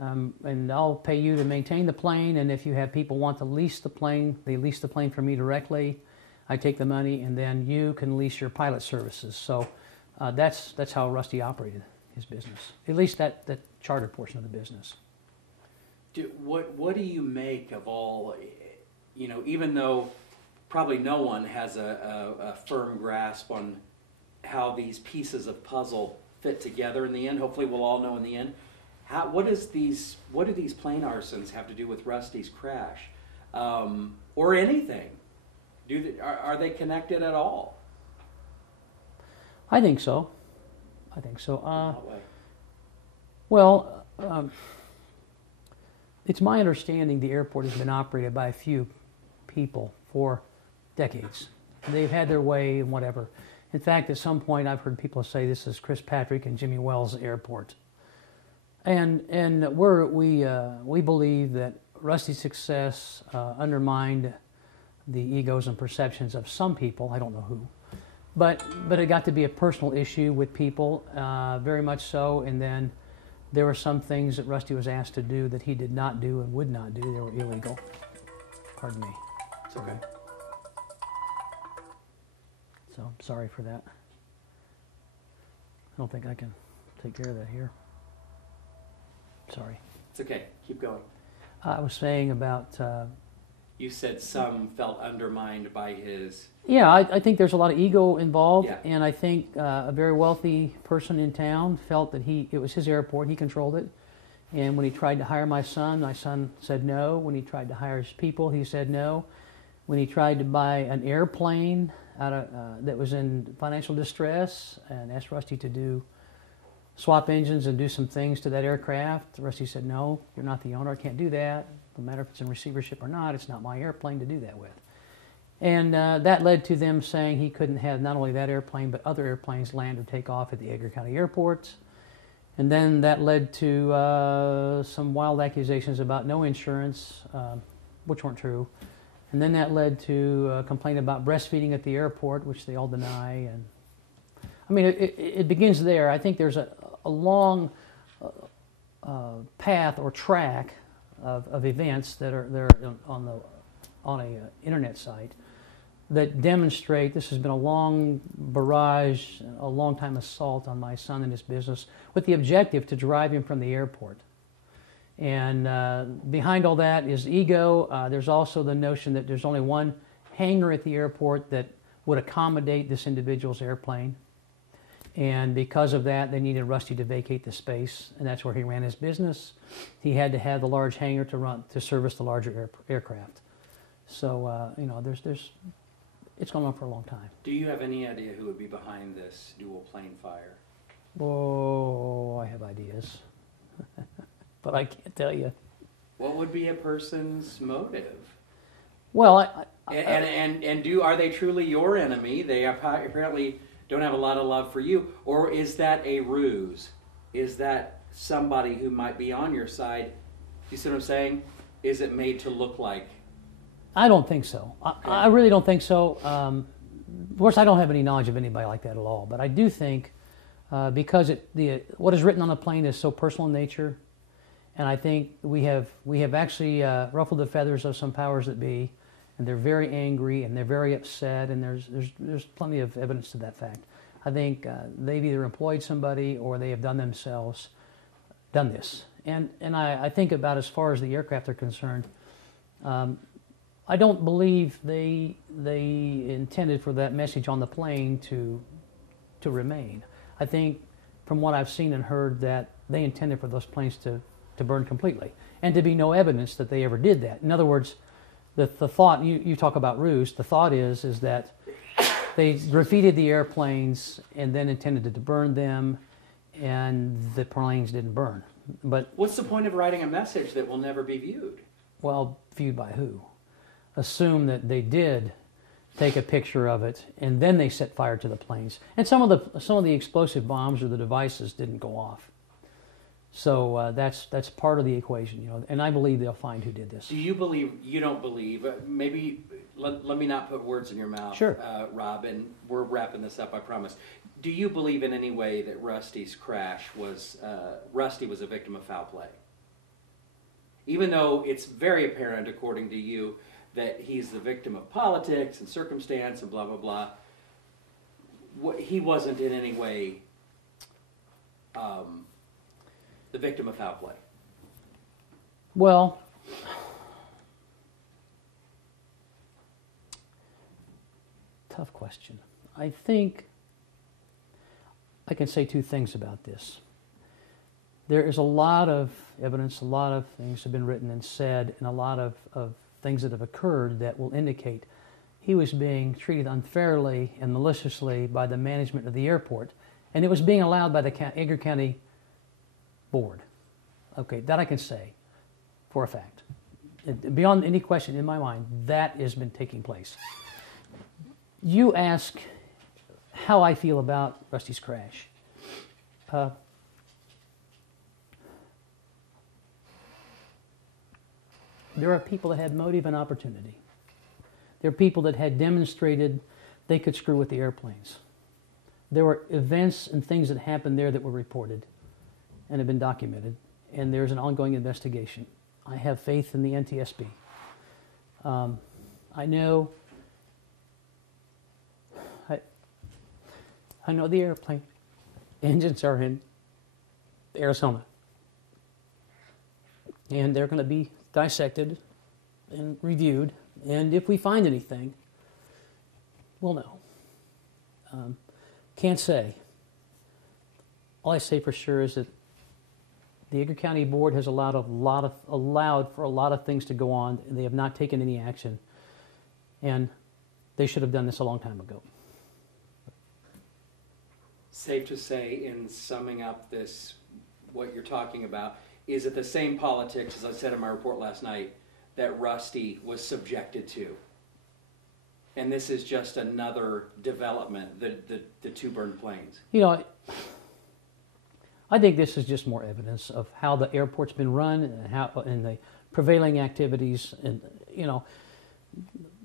and I'll pay you to maintain the plane, and if you have people want to lease the plane, they lease the plane from me directly. I take the money, and then you can lease your pilot services. So that's how Rusty operated his business, at least that charter portion of the business. What do you make of all, even though probably no one has a firm grasp on how these pieces of puzzle fit together in the end, hopefully we'll all know in the end, what do these plane arsons have to do with Rusty's crash? Or anything? Are they connected at all? I think so. Well, it's my understanding the airport has been operated by a few people for decades. They've had their way and whatever. In fact, at some point I've heard people say this is Chris Patrick and Jimmy Wells Airport. And we believe that Rusty's success undermined the egos and perceptions of some people, I don't know who, but it got to be a personal issue with people, very much so, and then there were some things that Rusty was asked to do that he did not do and would not do. They were illegal. Pardon me. It's okay. So, I'm sorry for that. I don't think I can take care of that here. Sorry. It's okay. Keep going. I was saying about... you said some felt undermined by his... Yeah, I think there's a lot of ego involved, yeah. And I think a very wealthy person in town felt that it was his airport, he controlled it. And when he tried to hire my son said no. When he tried to hire his people, he said no. When he tried to buy an airplane that was in financial distress and asked Rusty to swap engines and do some things to that aircraft, Rusty said, no, you're not the owner, I can't do that. No matter if it's in receivership or not, it's not my airplane to do that with. And that led to them saying he couldn't have not only that airplane, but other airplanes land or take off at the Edgar County airports. And then that led to some wild accusations about no insurance, which weren't true. And then that led to a complaint about breastfeeding at the airport, which they all deny. And I mean, it begins there. I think there's a long path or track of events that are on a internet site that demonstrate this has been a long barrage, a long time assault on my son and his business with the objective to drive him from the airport. And behind all that is ego. There's also the notion that there's only one hangar at the airport that would accommodate this individual's airplane. And because of that, they needed Rusty to vacate the space, and that's where he ran his business. He had to have the large hangar to service the larger aircraft. So it's gone on for a long time. Do you have any idea who would be behind this dual plane fire? Oh, I have ideas, but I can't tell you. What would be a person's motive? Well, are they truly your enemy? They apparently don't have a lot of love for you, or is that a ruse? Is that somebody who might be on your side? You see what I'm saying? Is it made to look like? I don't think so. I really don't think so. Of course, I don't have any knowledge of anybody like that at all. But I do think because what is written on the plane is so personal in nature, and I think we have actually ruffled the feathers of some powers that be, and they're very angry and they're very upset, and there's plenty of evidence to that fact. I think they've either employed somebody or they have done this. And I think about as far as the aircraft are concerned. I don't believe they intended for that message on the plane to remain. I think, from what I've seen and heard, that they intended for those planes to burn completely, and to be no evidence that they ever did that. In other words, the thought, you talk about ruse, the thought is that they graffitied the airplanes and then intended to burn them, and the planes didn't burn. But what's the point of writing a message that will never be viewed? Well, viewed by who? Assume that they did take a picture of it and then they set fire to the planes. And some of the explosive bombs or the devices didn't go off. So that's part of the equation, And I believe they'll find who did this. Do you believe? You don't believe? Maybe let me not put words in your mouth, sure, Rob. And we're wrapping this up, I promise. Do you believe in any way that Rusty's crash was Rusty was a victim of foul play? Even though it's very apparent, according to you, that he's the victim of politics and circumstance and blah, blah, blah, he wasn't in any way the victim of foul play. Well, tough question. I think I can say two things about this. There is a lot of evidence, a lot of things have been written and said, and a lot of things that have occurred that will indicate he was being treated unfairly and maliciously by the management of the airport, and it was being allowed by the Edgar County Board. Okay, that I can say for a fact. Beyond any question in my mind, that has been taking place. You ask how I feel about Rusty's crash. There are people that had motive and opportunity. There are people that had demonstrated they could screw with the airplanes. There were events and things that happened there that were reported and have been documented, and there's an ongoing investigation. I have faith in the NTSB. I know the airplane engines are in Arizona, and they're going to be dissected and reviewed, and if we find anything, we'll know. Can't say. All I say for sure is that the Edgar County Board has allowed for a lot of things to go on, and they have not taken any action, and they should have done this a long time ago. Safe to say, in summing up this, what you're talking about, is it the same politics, as I said in my report last night, that Rusty was subjected to? And this is just another development, the two burned planes. You know, I think this is just more evidence of how the airport's been run and the prevailing activities. And, you know,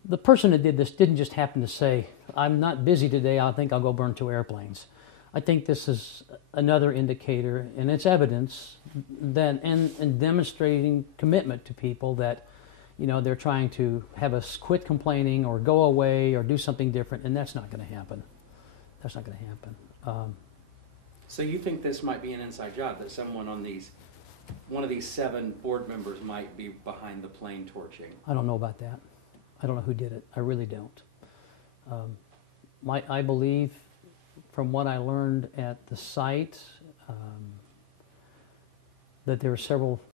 the person that did this didn't just happen to say, I'm not busy today, I think I'll go burn 2 airplanes. I think this is another indicator, and it's evidence that, and demonstrating commitment to people that, you know, they're trying to have us quit complaining or go away or do something different, and that's not going to happen. That's not going to happen. So you think this might be an inside job, that someone on one of these 7 board members might be behind the plane torching? I don't know about that. I don't know who did it. I really don't. I believe, from what I learned at the site, that there were several